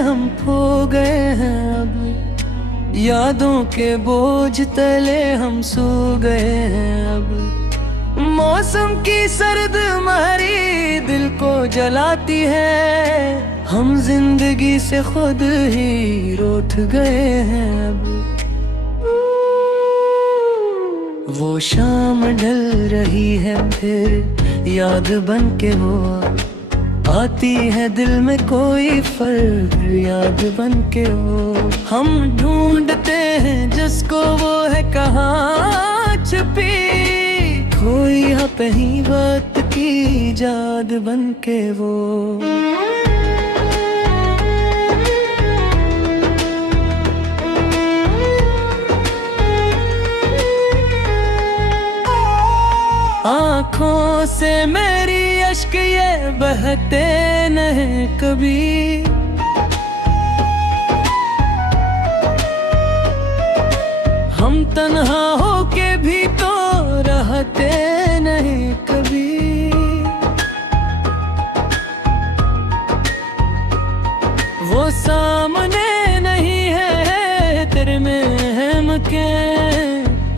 हम खो गए हैं अब, यादों के बोझ तले हम सो गए हैं अब। मौसम की सर्द महरी दिल को जलाती है, हम जिंदगी से खुद ही रूठ गए हैं अब। वो शाम ढल रही है फिर याद बन के वो आती है दिल में कोई फर्क याद बन के वो। हम ढूंढते हैं जिसको वो है कहाँ छुपी, खोई है कहीं वक्त की याद बन के वो। आँखों से मेरी अश्क ये बहते नहीं कभी, हम तन्हा होके भी तो रहते नहीं कभी। वो सामने नहीं है तेरे में है मके,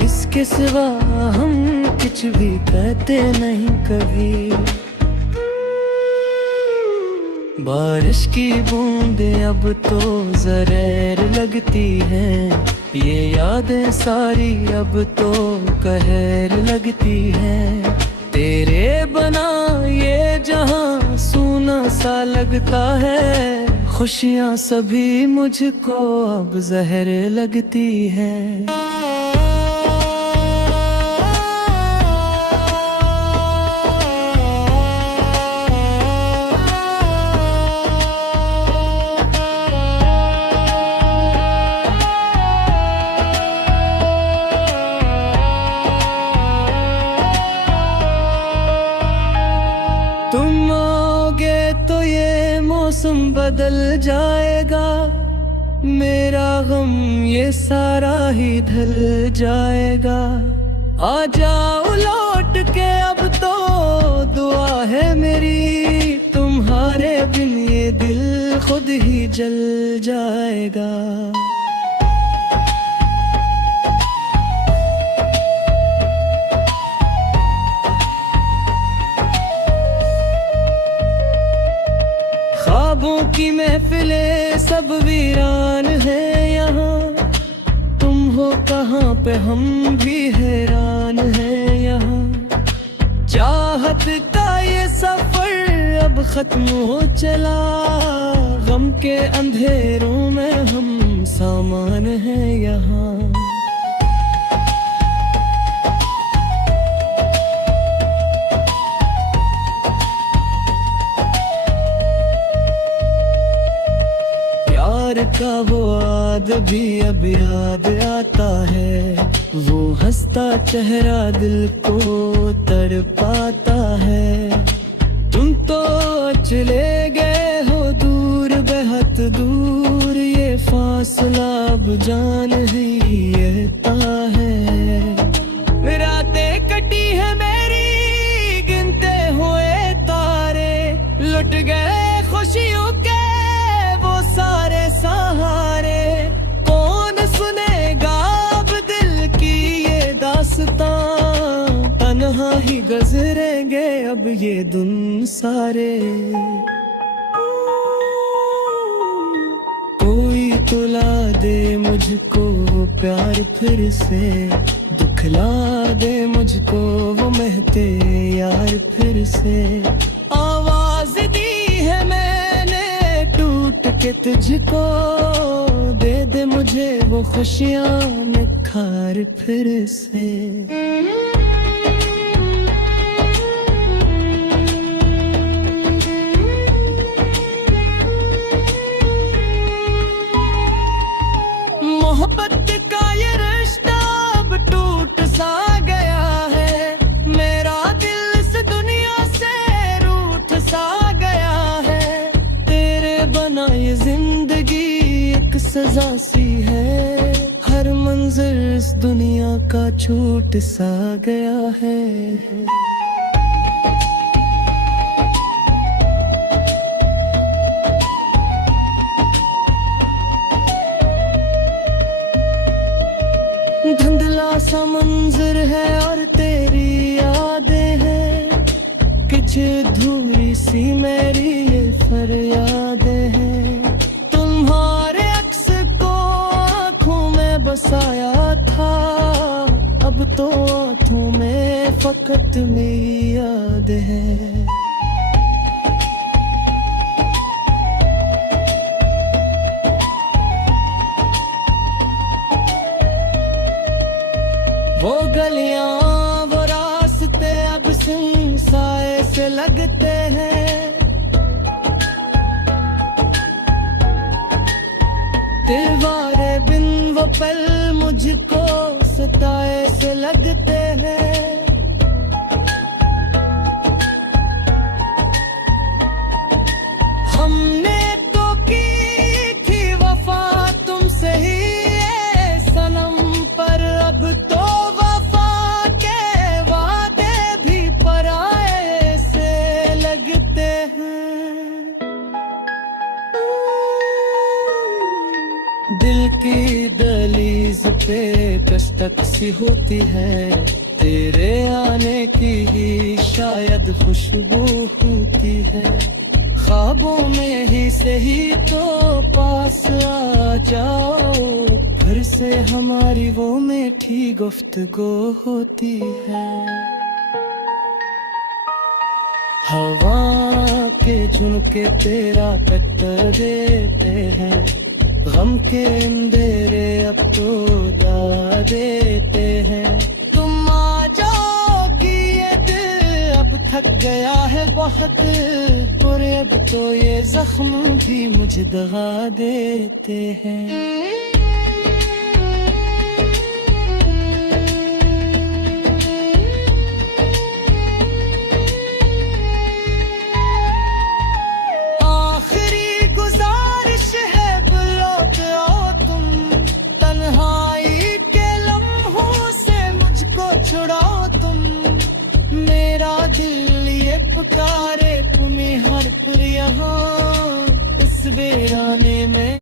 इसके सिवा हम कुछ भी कहते नहीं कभी। बारिश की बूंदें अब तो जरेर लगती हैं, ये यादें सारी अब तो कहर लगती हैं। तेरे बना ये जहां सूना सा लगता है, खुशियां सभी मुझको अब जहर लगती हैं। तुम आओगे तो ये मौसम बदल जाएगा, मेरा गम ये सारा ही ढल जाएगा। आ जाओ लौट के अब तो दुआ है मेरी, तुम्हारे बिन ये दिल खुद ही जल जाएगा। ख्वाबों की महफिलें सब वीरान है यहाँ, तुम हो कहाँ पे हम भी हैरान है यहाँ। चाहत का ये सफर अब खत्म हो चला, गम के अंधेरों में हम सामान है यहाँ। का वो याद भी अब याद आता है, वो हंसता चेहरा दिल को तड़पाता है। तुम तो चले गए हो दूर बेहद दूर, ये फासला अब जान ही रहता है। रातें कटी है मेरी गिनते हुए तारे, लुट गए खुशियों के वो सारे सहारे। कौन सुनेगा अब दिल की ये दास्तां, तन्हा ही गुजरेंगे अब ये दिन सारे। कोई तुला दे मुझको प्यार फिर से, दिखला दे मुझको वो महते यार फिर से। आवाज दी है मैंने टूट के तुझको, दे दे मुझे वो खुशियाँ निखार फिर से। मोहब्बत का ये रिश्ता अब टूट सा गया है, मेरा दिल इस दुनिया से रूठ सा गया है। तेरे बना ये जिंदगी एक सजा सी है, हर मंजिल इस दुनिया का छूट सा गया है। खत में याद है। वो गलियां वो रास्ते अब सुनसाए से लगते हैं, दीवारे बिन वो पल मुझको सताए से लगते हैं। हमने तो की थी वफा तुमसे ही ये सनम, पर अब तो वफा के वादे भी पराए से लगते हैं। दिल की दहलीज पे दस्तक सी होती है, तेरे आने की ही शायद खुशबू होती है। ख्वाबों में ही सही तो पास आ जाओ, फिर से हमारी वो मीठी गुफ्तगू होती है। हवा के झुमके तेरा कट्टर देते हैं, गम के अंधेरे अब तो उड़ा देते हैं। तुम आ जाओगी ये दिल अब थक गया है बहुत, और अब तो ये जख्म भी मुझे दगा देते हैं। छुड़ाओ तुम मेरा दिल ये पुकारे तुम्हें हर पल यहाँ इस वीराने में।